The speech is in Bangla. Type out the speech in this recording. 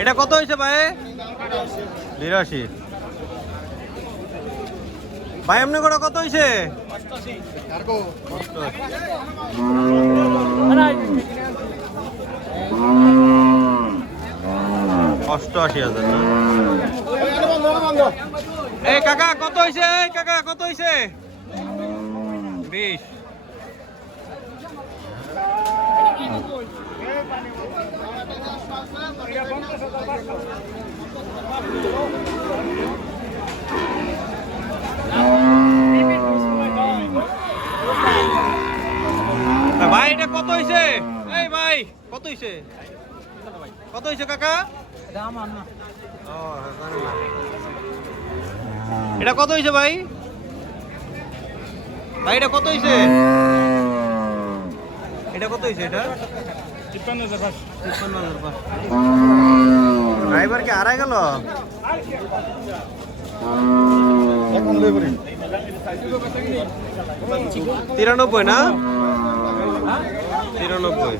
এটা কত হয়েছে ভাই? 82। ভাই এমনি করে কত হয়েছে? 88,000 না? এই কাকা কত হয়েছে? এই কাকা কত হয়েছে? 20। ভাই এটা কত হয়েছে? এই ভাই কত হয়েছে? কত হয়েছে কাকা? এটা কত হয়েছে ভাই? ভাই এটা কত হয়েছে? এটা কত হয়েছে? এটা 53,500। ড্রাইভার কি হারাই গেল? 93 না? 93।